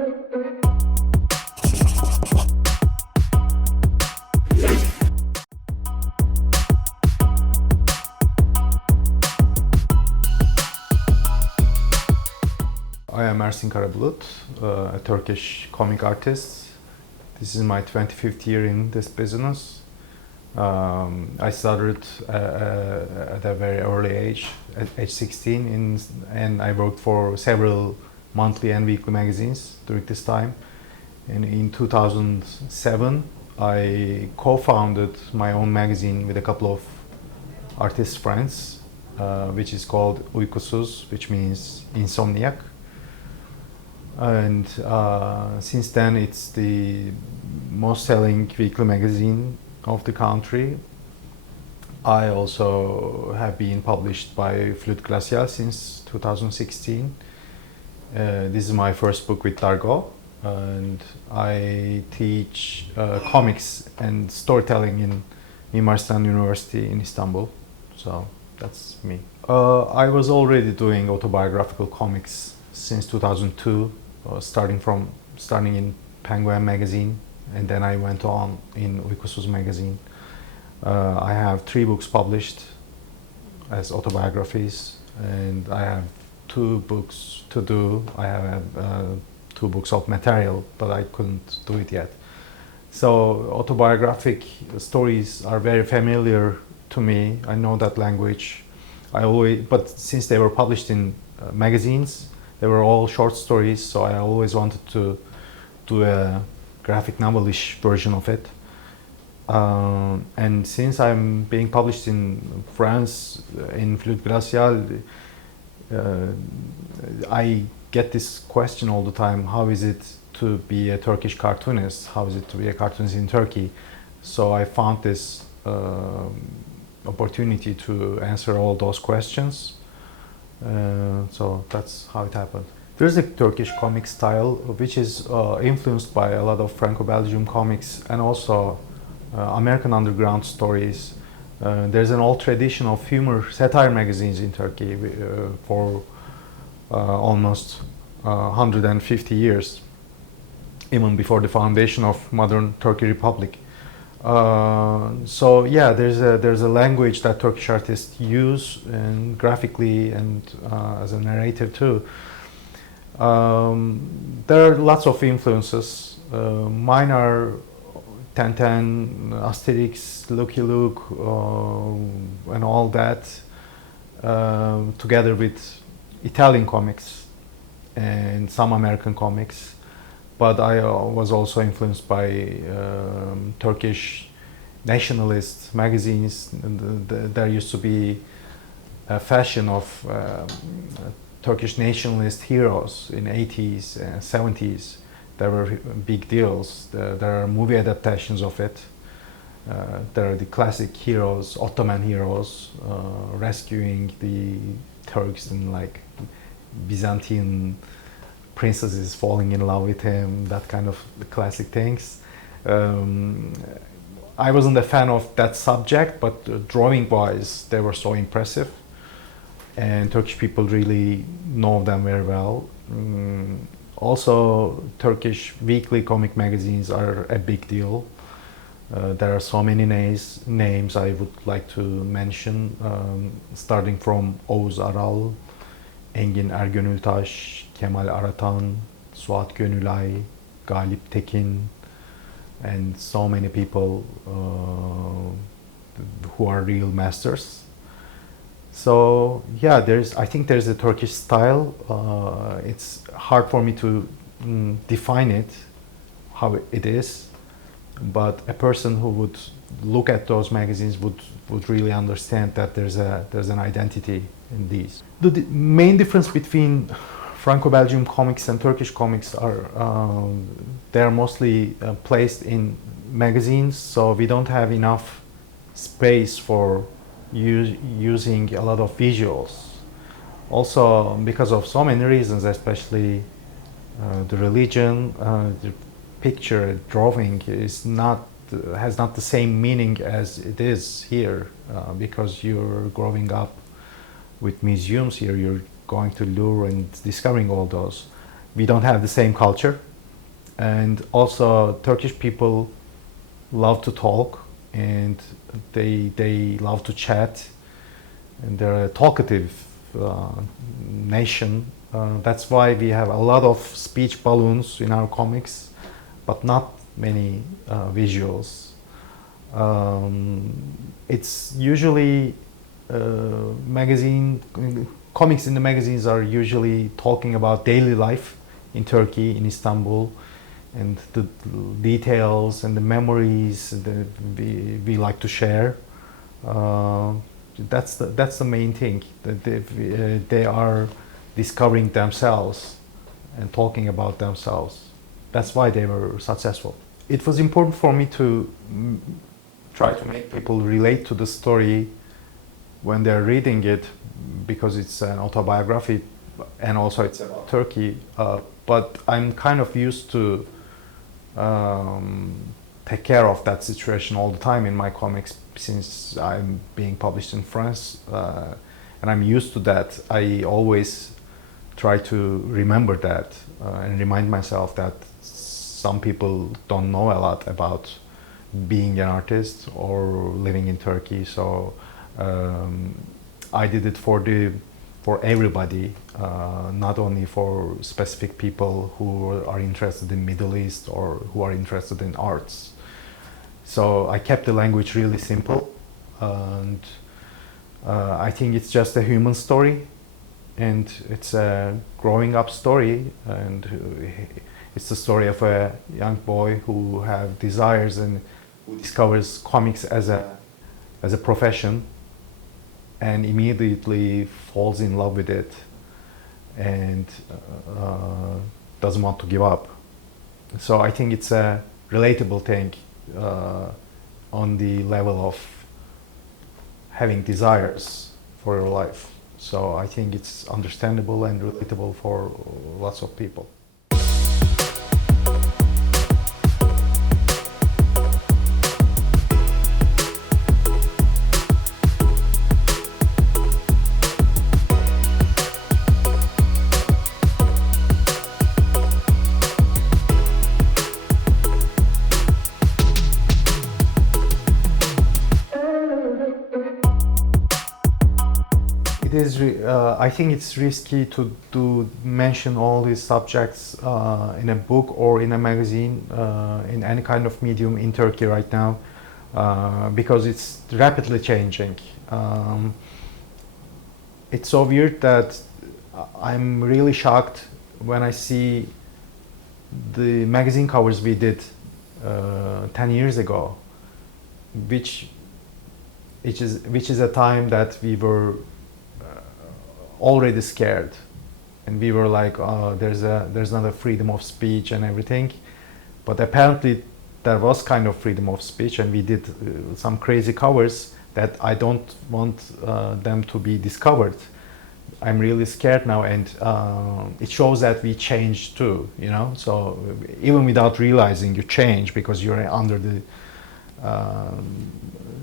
I am Ersin Karabulut, a Turkish comic artist. This is my 25th year in this business. I started at a very early age, at age 16, and I worked for several monthly and weekly magazines during this time. And in 2007, I co-founded my own magazine with a couple of artist friends, which is called Uykusuz, which means insomniac. And since then, it's the most selling weekly magazine of the country. I also have been published by Flûte Glaciale since 2016. This is my first book with Dargaud, and I teach comics and storytelling in Mimar Sinan University in Istanbul. So that's me. I was already doing autobiographical comics since 2002, starting in Penguin magazine, and then I went on in Uykusuz magazine. I have 3 books published as autobiographies, and I have 2 books to do. I have 2 books of material, but I couldn't do it yet. So autobiographic stories are very familiar to me. I know that language. But since they were published in magazines, they were all short stories, so I always wanted to do a graphic novelish version of it. And since I'm being published in France, in Flûte Glaciale, I get this question all the time: how is it to be a Turkish cartoonist? How is it to be a cartoonist in Turkey? So I found this opportunity to answer all those questions. So that's how it happened. There's a Turkish comic style which is influenced by a lot of Franco-Belgian comics and also American underground stories. There's an old tradition of humor satire magazines in Turkey for almost 150 years, even before the foundation of modern Turkey Republic. So yeah, there's a language that Turkish artists use, and graphically and as a narrative too. There are lots of influences. Mine are Tintin, Asterix, Lucky Luke, and all that, together with Italian comics and some American comics. But I was also influenced by Turkish nationalist magazines. There used to be a fashion of Turkish nationalist heroes in 80s and 70s. There were big deals. There are movie adaptations of it. There are the classic heroes, Ottoman heroes, rescuing the Turks and like Byzantine princesses falling in love with him, that kind of classic things. I wasn't a fan of that subject, but drawing-wise, they were so impressive, and Turkish people really know them very well. Also, Turkish weekly comic magazines are a big deal. There are so many names I would like to mention, starting from Oğuz Aral, Engin Ergönültaş, Kemal Aratan, Suat Gönülay, Galip Tekin, and so many people who are real masters. So yeah, I think there's a Turkish style. It's hard for me to define it, how it is, but a person who would look at those magazines would really understand that there's an identity in these. The main difference between Franco-Belgian comics and Turkish comics are they are mostly placed in magazines, so we don't have enough space for using a lot of visuals. Also, because of so many reasons, especially the religion, the picture drawing has not the same meaning as it is here, because you're growing up with museums here. You're going to Louvre and discovering all those. We don't have the same culture And also Turkish people love to talk, and they love to chat, and they're a talkative nation. That's why we have a lot of speech balloons in our comics, but not many visuals. It's usually comics in the magazines are usually talking about daily life in Turkey, in Istanbul, and the details and the memories that we like to share. That's the main thing, that they are discovering themselves and talking about themselves. That's why they were successful. It was important for me to try to make people relate to the story when they're reading it, because it's an autobiography and also it's about Turkey. But I'm kind of used to take care of that situation all the time in my comics, since I'm being published in France, and I'm used to that. I always try to remember that and remind myself that some people don't know a lot about being an artist or living in Turkey. So I did it for everybody, not only for specific people who are interested in Middle East or who are interested in arts. So I kept the language really simple, and I think it's just a human story, and it's a growing up story, and it's the story of a young boy who have desires and who discovers comics as a profession, and immediately falls in love with it, and doesn't want to give up. So I think it's a relatable thing on the level of having desires for your life. So I think it's understandable and relatable for lots of people. I think it's risky to mention all these subjects in a book or in a magazine, in any kind of medium in Turkey right now, because it's rapidly changing. It's so weird that I'm really shocked when I see the magazine covers we did 10 years ago, which is a time that we were already scared, and we were like, oh, there's not a freedom of speech and everything. But apparently there was kind of freedom of speech, and we did some crazy covers that I don't want them to be discovered. I'm really scared now, and it shows that we changed too, you know. So even without realizing, you change because you're under the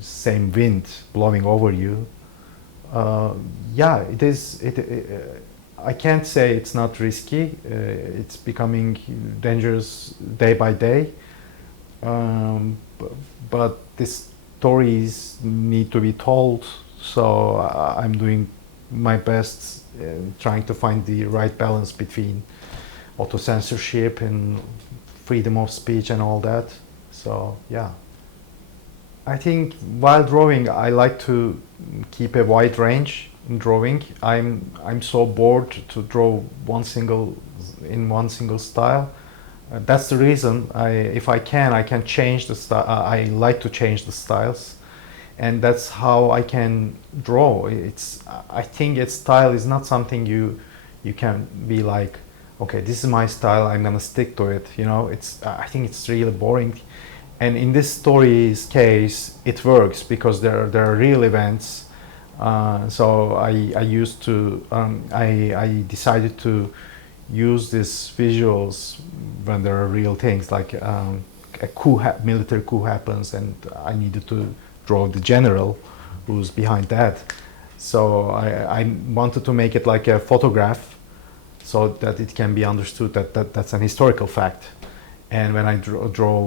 same wind blowing over you. Yeah, it is. I can't say it's not risky. It's becoming dangerous day by day. But these stories need to be told. So I'm doing my best, trying to find the right balance between auto-censorship and freedom of speech and all that. So yeah. I think while drawing, I like to keep a wide range in drawing. I'm so bored to draw one single style. That's the reason if I can change the style. I like to change the styles, and that's how I can draw. I think a style is not something you can be like, okay, this is my style, I'm gonna stick to it. You know, I think it's really boring. And in this story's case, it works because there are real events. So I decided to use these visuals when there are real things, like a military coup happens, and I needed to draw the general who's behind that. So I wanted to make it like a photograph, so that it can be understood that that's an historical fact. And when I draw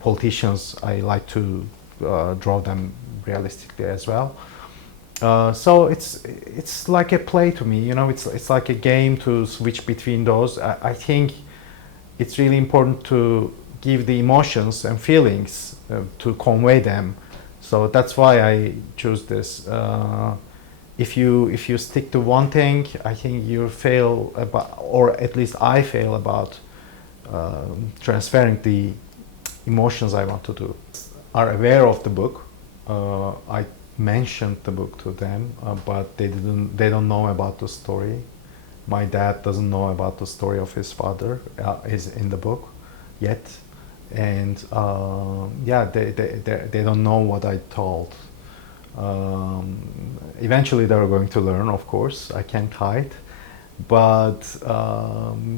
politicians, I like to draw them realistically as well. So it's like a play to me, you know. It's like a game to switch between those. I think it's really important to give the emotions and feelings to convey them. So that's why I choose this. If you stick to one thing, I think you fail about, or at least I fail about transferring the emotions I want to do. Are aware of the book. I mentioned the book to them, but they don't know about the story. My dad doesn't know about the story of his father is in the book yet, and yeah, they don't know what I told. Eventually they're going to learn, of course. I can't hide, but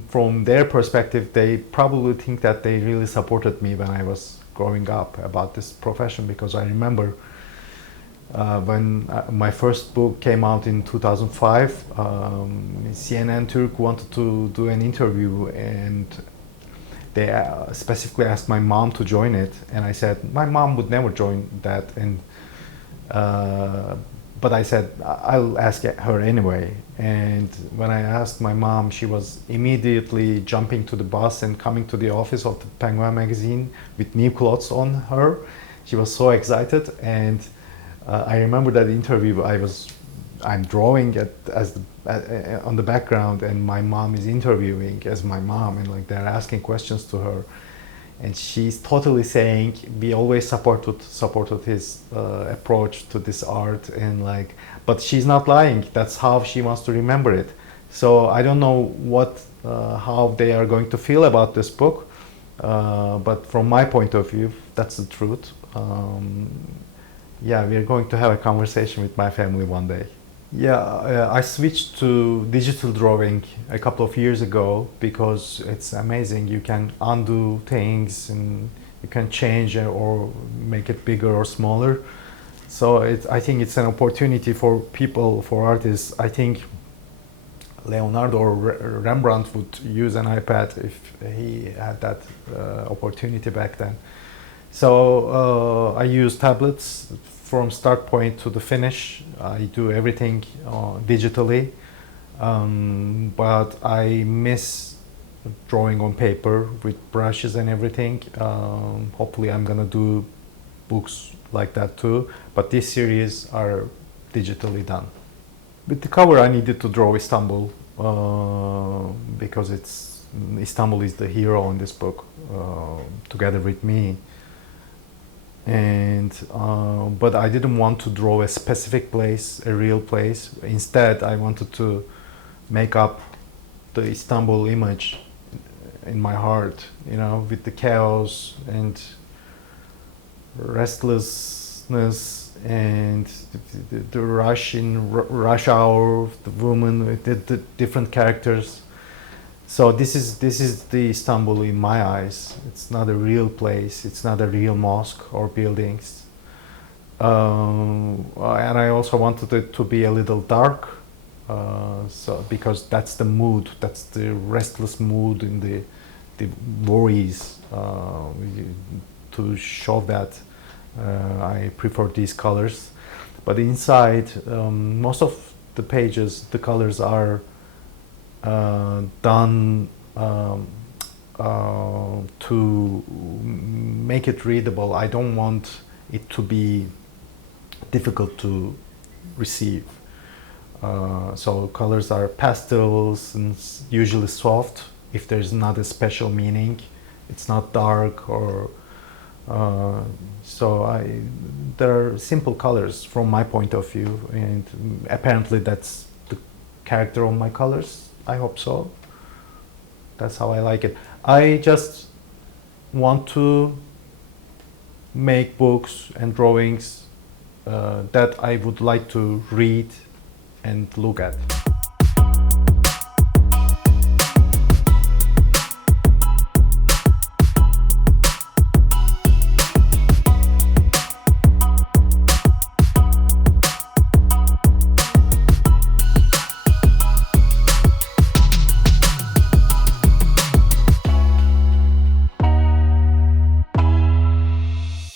from their perspective, they probably think that they really supported me when I was growing up about this profession, because I remember when my first book came out in 2005, CNN Turk wanted to do an interview, and they specifically asked my mom to join it, and I said my mom would never join that, and but I said I'll ask her anyway. And when I asked my mom, she was immediately jumping to the bus and coming to the office of the Penguin magazine with new clothes on her. She was so excited, and I remember that interview. I'm drawing on the background, and my mom is interviewing as my mom, and like they're asking questions to her, and she's totally saying we always supported his approach to this art, and like, but she's not lying. That's how she wants to remember it. So I don't know how they are going to feel about this book, but from my point of view, that's the truth. Yeah, we're going to have a conversation with my family one day. Yeah, I switched to digital drawing a couple of years ago because it's amazing. You can undo things and you can change it or make it bigger or smaller. So I think it's an opportunity for people, for artists. I think Leonardo or Rembrandt would use an iPad if he had that opportunity back then. So I use tablets from start point to the finish. I do everything digitally, but I miss drawing on paper with brushes and everything. Hopefully I'm gonna do books like that too, but this series are digitally done. With the cover I needed to draw Istanbul because Istanbul is the hero in this book together with me. And but I didn't want to draw a specific place, a real place. Instead, I wanted to make up the Istanbul image in my heart, you know, with the chaos and restlessness and the rush in rush hour, the woman, the different characters. So this is the Istanbul in my eyes. It's not a real place. It's not a real mosque or buildings. And I also wanted it to be a little dark, so because that's the mood. That's the restless mood in the worries. To show that, I prefer these colors. But inside, most of the pages, the colors are done to make it readable. I don't want it to be difficult to receive. So colors are pastels and usually soft. If there's not a special meaning, it's not dark or there are simple colors from my point of view, and apparently that's the character of my colors. I hope so. That's how I like it. I just want to make books and drawings that I would like to read and look at.